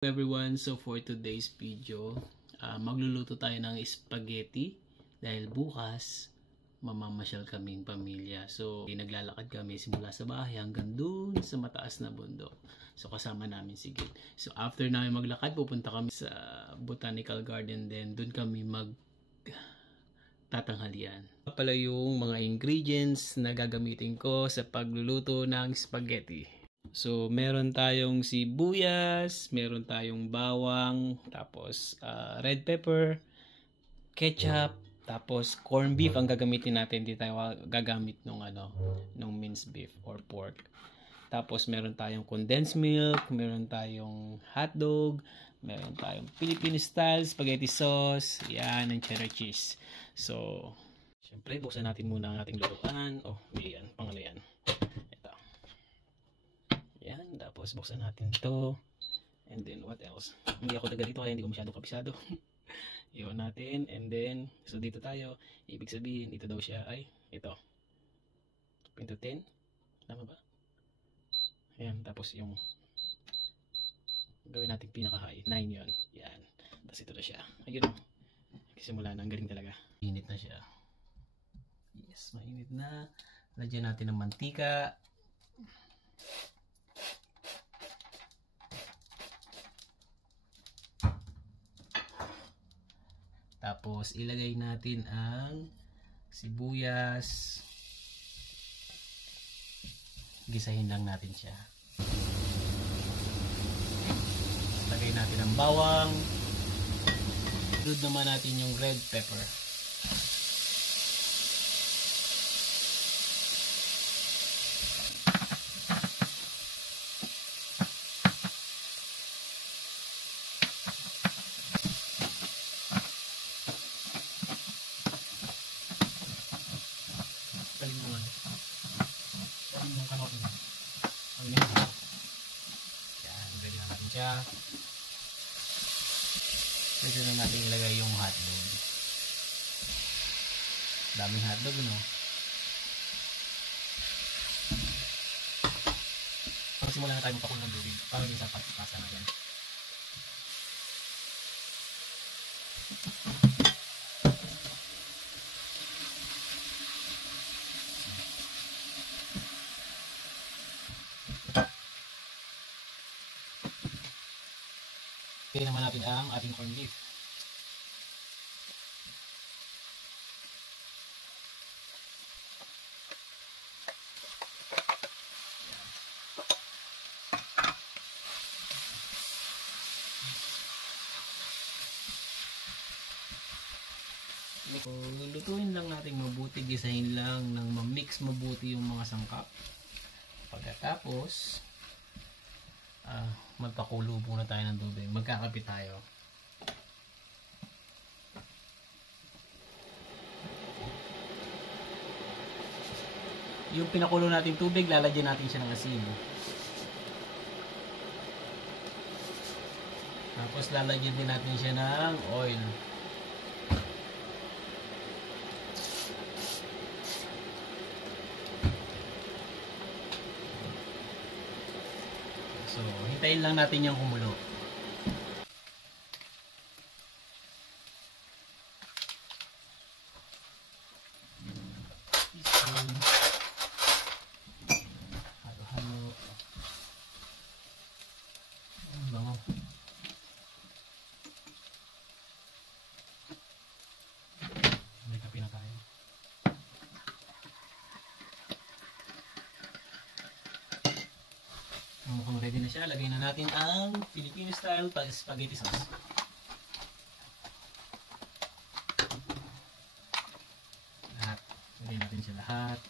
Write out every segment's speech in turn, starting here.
Everyone, so for today's video, magluluto tayo ng spaghetti dahil bukas mamamasyal kaming pamilya. So naglalakad kami simula sa bahay hanggang dun sa mataas na bundok. So kasama namin si Gil. So after namin maglakad, pupunta kami sa Botanical Garden, then dun kami tatanghalian. Pala yung mga ingredients na gagamitin ko sa pagluluto ng spaghetti. So, meron tayong sibuyas, meron tayong bawang, tapos red pepper, ketchup, tapos corned beef ang gagamitin natin. Hindi tayo gagamit nung minced beef or pork. Tapos meron tayong condensed milk, meron tayong hotdog, meron tayong Filipino style spaghetti sauce, yan, and cheddar cheese. So, syempre buksan natin muna ang ating lutuan. Oh, yan, pangalo yan. Yan, tapos buksan natin to. And then what else? Hindi ako taga dito kaya hindi ko masyadong kabisado. Iwan natin. And then, so dito tayo. Ibig sabihin, ito daw siya ay ito. Pinto 10. Tama ba? Ayan, tapos yung gawin natin pinaka-high. 9 yun. Yan. Tapos ito na siya. Ayun. Simula na. Ang galing talaga. Init na siya. Yes, mainit na. Lagyan natin ng mantika. Tapos ilagay natin ang sibuyas. Gisahin lang natin siya. Lagay natin ang bawang. Sunod naman natin yung red pepper. Yan, ready na natin siya. Pwede na natin ilagay yung hotdog. Daming hotdog, no? Pagsimula na tayo magpakulo ng tubig para yung sa pasta na yan. Pili naman natin ang ating corned beef. Lutuin lang natin mabuti, gisahin lang nang ma-mix mabuti yung mga sangkap. Pagkatapos magpakulo muna tayo ng tubig. Magkakapit tayo. Yung pinakulo natin tubig, lalagyan natin siya ng asin. Tapos lalagyan din natin siya ng oil. So, hintayin lang natin yung kumulo. Halo-halo. Ang bango. May kape na tayo. Mukhang ready na siya. Lagay na natin ang Filipino style spaghetti sauce. Lahat. Lagay natin siya lahat.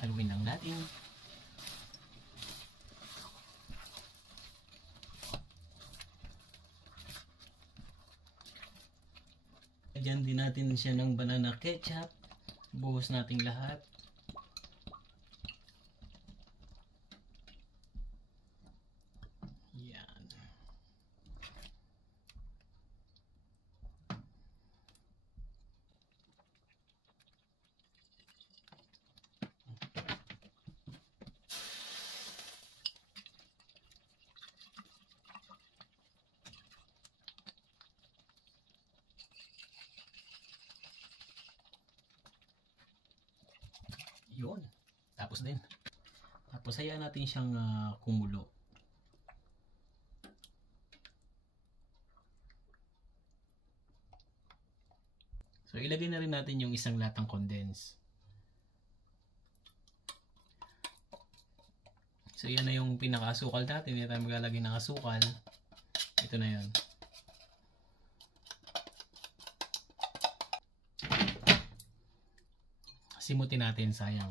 Haluin lang natin. Lagyan din natin siya ng banana ketchup. Buhos natin lahat. Tapos din. Tapos hayaan natin siyang kumulo. So ilagay na rin natin yung isang latang condense. So yan na yung pinaka-asukal natin. Hindi tayo maglalagay ng asukal. Ito na yun. Simutin natin, sayang.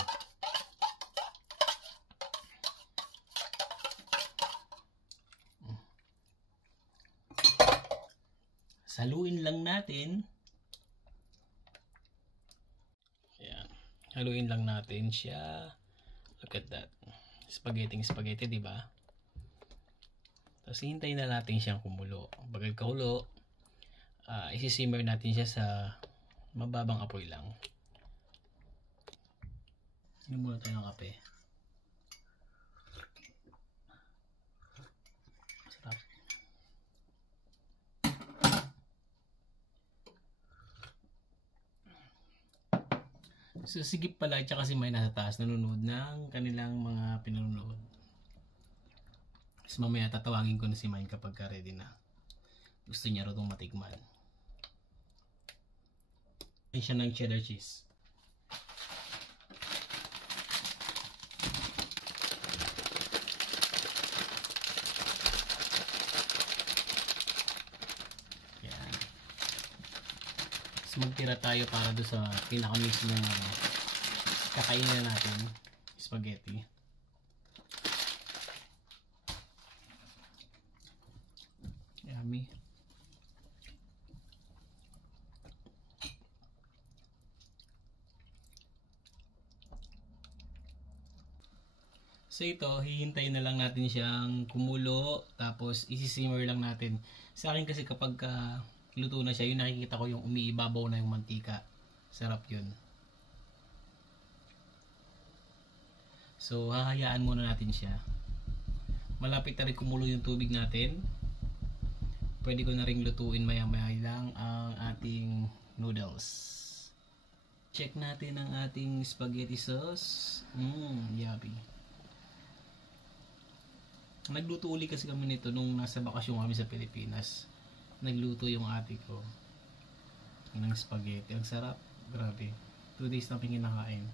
Saluin lang natin. Ayan. Haluin lang natin siya. Look at that. Spaghetti, di ba? Tapos hintayin na natin siyang kumulo. Bagal kahulo, isi-simmer natin siya sa mababang apoy lang. Inom muna tayo ng kape. Sarap. So sigip pala at saka si May nasa taas nanonood ng kanilang mga pinanonood. Tapos mamaya tatawagin ko na si May kapag ready na. Gusto niya rin itong matikman. Ayan siya ng cheddar cheese. Ayan. Tapos magtira tayo para doon sa pinaka-mix na kakainin na natin. Spaghetti. Yummy. So ito, hihintayin na lang natin siyang kumulo, tapos isi-simmer lang natin. Sa akin kasi kapag luto na siya, yung nakikita ko yung umiibabaw na yung mantika. Sarap yun. So hahayaan muna natin siya. Malapit na rin kumulo yung tubig natin. Pwede ko na rin lutuin maya-maya lang ang ating noodles. Check natin ang ating spaghetti sauce. Yummy. Nagluto uli kasi kami nito nung nasa bakasyon kami sa Pilipinas. Nagluto yung ate ko ng spaghetti. Ang sarap. Grabe. 2 days na kinakain.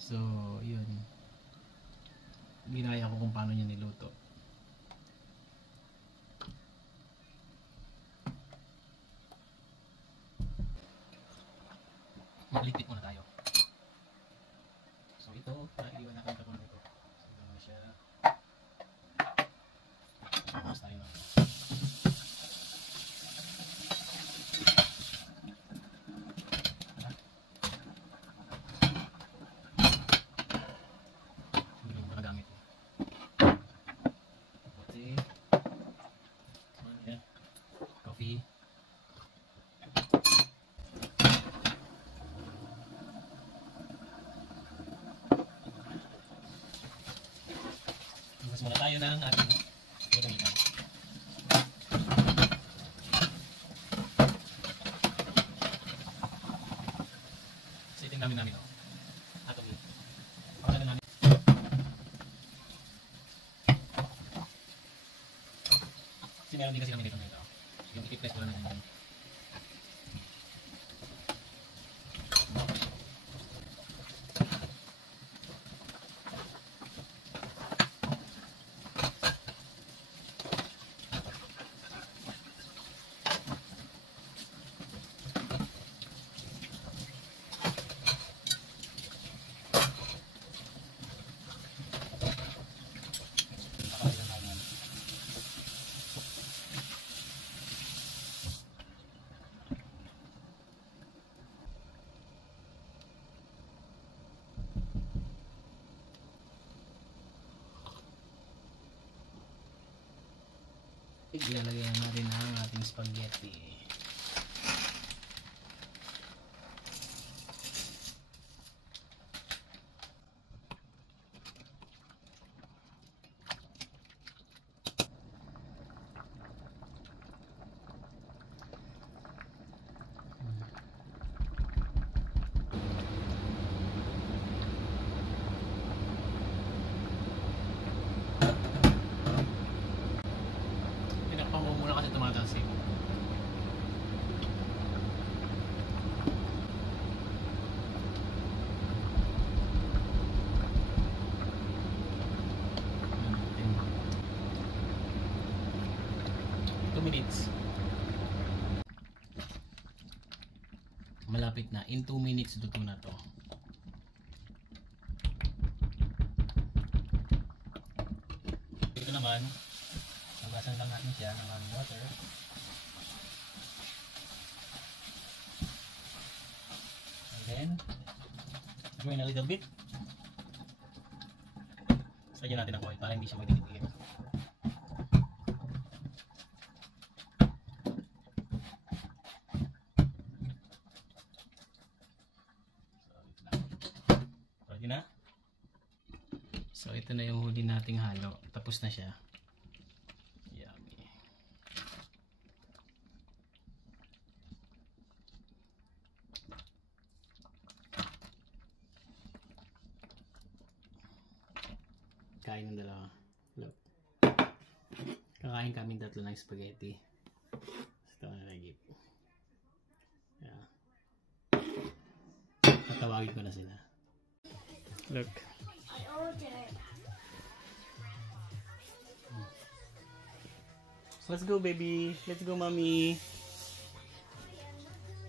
So, yun. Ginaya ko kung paano niya niluto. Magligpit muna tayo. So ito, naiiwan natin ito ito. So ito na siya. Tapos tayo na. Hindi ko magagamit. Puti. Coffee. Mas muna tayo ng ating gagamitan. So ito yung namin oh. Ato yun. Pagkalan namin. Kasi meron din kasi namin dito nito. Yung i-press ko lang natin. Ilalagay natin ang ating spaghetti. 2 minutes. Malapit na. In 2 minutes luto na to. Ito naman, magasan lang natin siya ng water. And then, join a little bit. Lagyan natin ng oil para hindi siya magdikit-dikit. Ready na? So ito na yung huli nating halo. Tapos na siya. Yummy. Kain ng dalawa. Look. Kakain kami tatlo ng spaghetti. Ito na nagip. Yeah. Tatawagin ko na sila. Look. Let's go, baby. Let's go, mommy.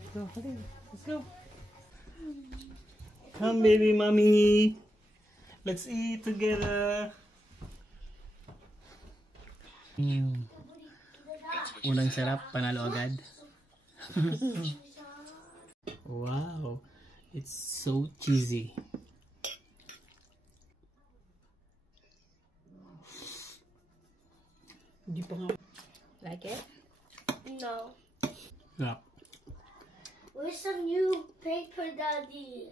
Let's go. Let's go. Come, baby, mommy. Let's eat together. Unang sarap, panalo agad. Wow, it's so cheesy. Hindi pa nga. Like it? No. Sarap. Where's some new paper, Daddy?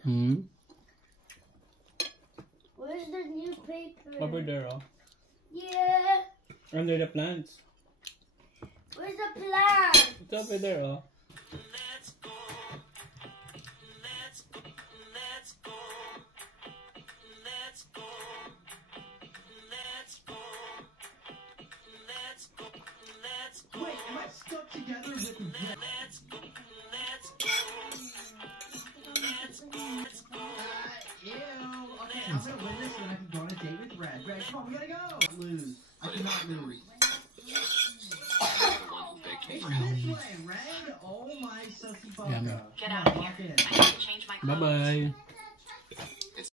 Where's the new paper? Over there, oh. Yeah. Under the plants. Where's the plant? It's over there, oh. Let's go. Let's go. Let's go. Let's go. Let's go. Let's go. Let's go. Wait, am I stuck together with Let's go. Let's go. Let's go. Let's go. Ew. Okay, I'm gonna win this so then I can go on a date with Red. Red, come on, we gotta go. Lose. I cannot lose. This way, Red. Oh my sussy bugger. Yummy. Get out of here. I need to change my clothes. Bye-bye.